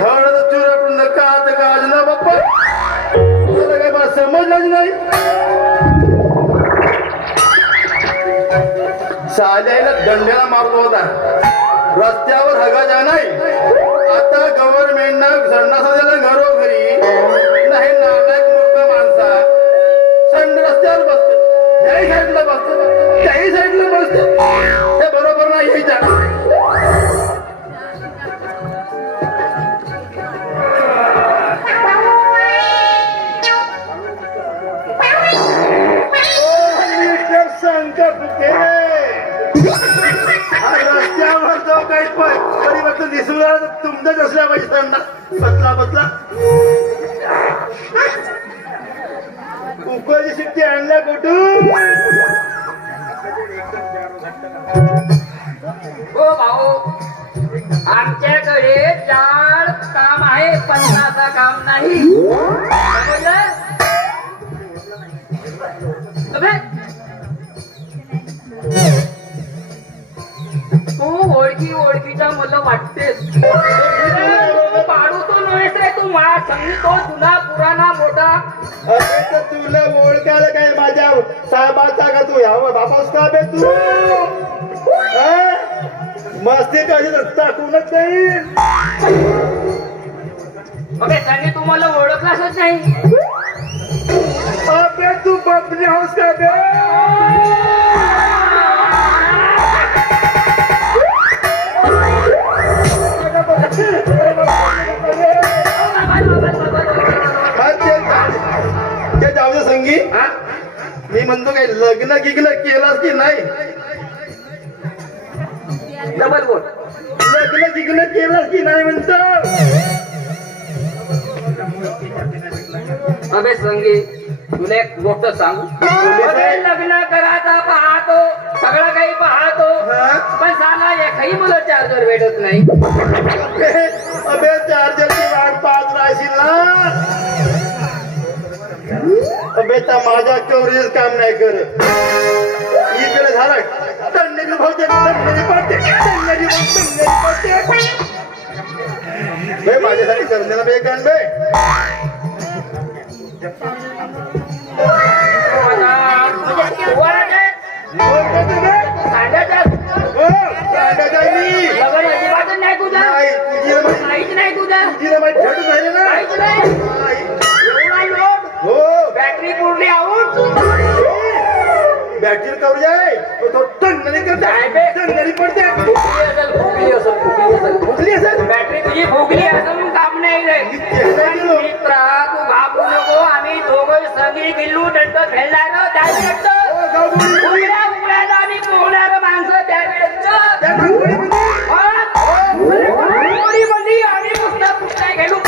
हळद चुरप नकात गाजला बाप्पा तुला काय मला समजलंच नाही साल्याला दंड्याला मारलो होता रस्त्यावर हगाजा नाही आता गव्हर्नमेंटनं संडासा दिला घरोघरी नाही नालायक मूर्ख माणसा संड रस्त्यावर बसते याही साईडला बसते त्याही साईडला बसते हे बरोबर नाही यायच्या रस्त्यावर जो काही परिवर्तन दिसून तुमचाच असल्या पाहिजे बसला बसला कुकरची शिट्टी आणल्या कुठून हो भाऊ आमच्याकडे जाड काम आहे पन्नाचा काम नाही तू ओळखीचा मुलं वाटतेस पाडू तो नव्हेस रे तू माझा संगीतो जुना पुराणा मोठा अरे तर तुला ओळखायला काय माझ्या साहेबाचा का तू ह्या बापास का बे तू मस्ती कशी टाकूनच नाही ओके संगी तू मला ओळखलासच नाही अबे तू बबली हाऊस का बे संगी मी म्हणतो काय लग्न गिग्न केलास की नाही डबल बोल लग्न गिग्न केलास की नाही म्हणतो अबे संगी तुला एक गोष्ट सांगू लग्न करायचा पाहतो सगळं काही पाहतो पण साला एकही मुलं चार्जर भेटत नाही अबे चार्जरची वाट पाहत राहशील ना अबे तर माझ्या कवरेज काम नाही करत इकडे झालं तन्नेरी भाऊचे तन्नेरी पडते बे माझ्यासाठी करण्याला बे कान बे नाही तुझ्या नाही तुझ्या हो बॅटरी पूर्ण आऊट बॅटरी कवर जाय तो टन्नरी करते पडते फुगली असेल बॅटरी तुझी फुगली असं काम नाही रे मित्रा तू घाबरू नको आम्ही दोघं संगी गिल्लू दंड खेळणार त्यावेळेस आम्ही पोहणार माणसं त्यावेळेस आम्ही पुस्तक पुस्तक घेऊ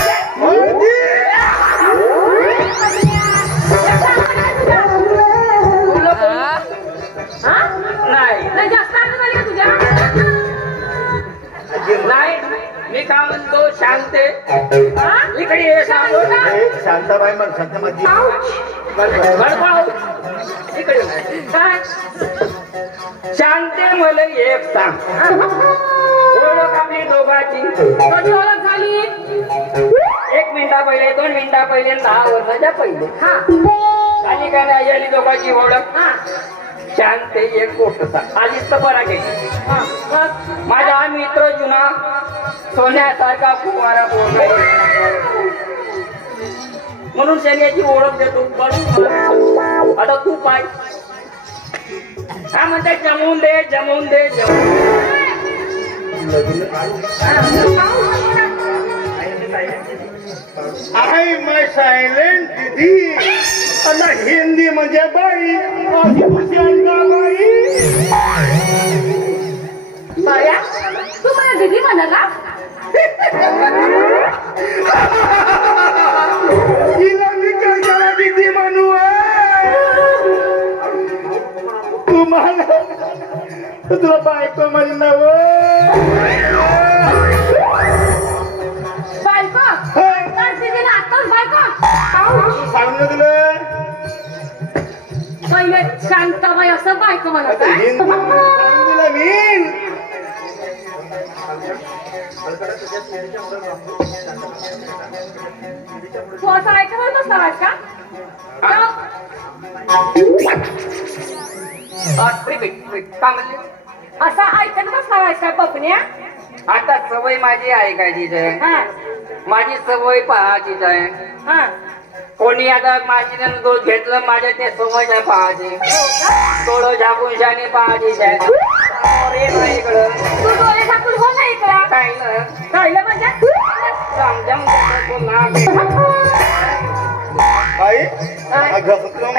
नाही मी का म्हणतो शांते इकडे ये शांताबाई म्हण शांत माझी इकडे शांते मला एक सांग ओळख आपली दोघांची कधी ओळख झाली 1 मिनिटा पहिले 2 मिनिटा पहिले 10 वर्षाच्या पहिले आणि काय नाही आली दोघांची ओळख शांत एक गोष्ट सांग आधीच तर बरा घे माझा मित्र जुना सोन्यासारखा फुवारा बोलला म्हणून शर्याची ओळख देतो आता तू पाय काय म्हणते जमवून दे जमवून दे आई माय सायलेंट दीदी आता हिंदी म्हणजे बाई बाया तू मला दीदी म्हणाला तिला मी काय करा दीदी म्हणू तुम्हाला तुला बायको म्हणणं सांग तुला पहिले शांताबाई असं बायको म्हणत तुला मी तू असं ऐकत बसणार का का म्हणले असं ऐकत बसणार का पपन्या आता सवय माझी ऐकायचीच आहे हा माझी सवय पाहायचीच आहे हा कोणी आता माझी दूध घेतलं माझ्या ते सवय नाही पाहायची थोडं झाकून शाने पाहायचीच आहे अरे नाही इकडं तू डोळे झाकून हो ना इकडं काय ना कळलं म्हणजे समजून घेतो तुला. आई घसरलं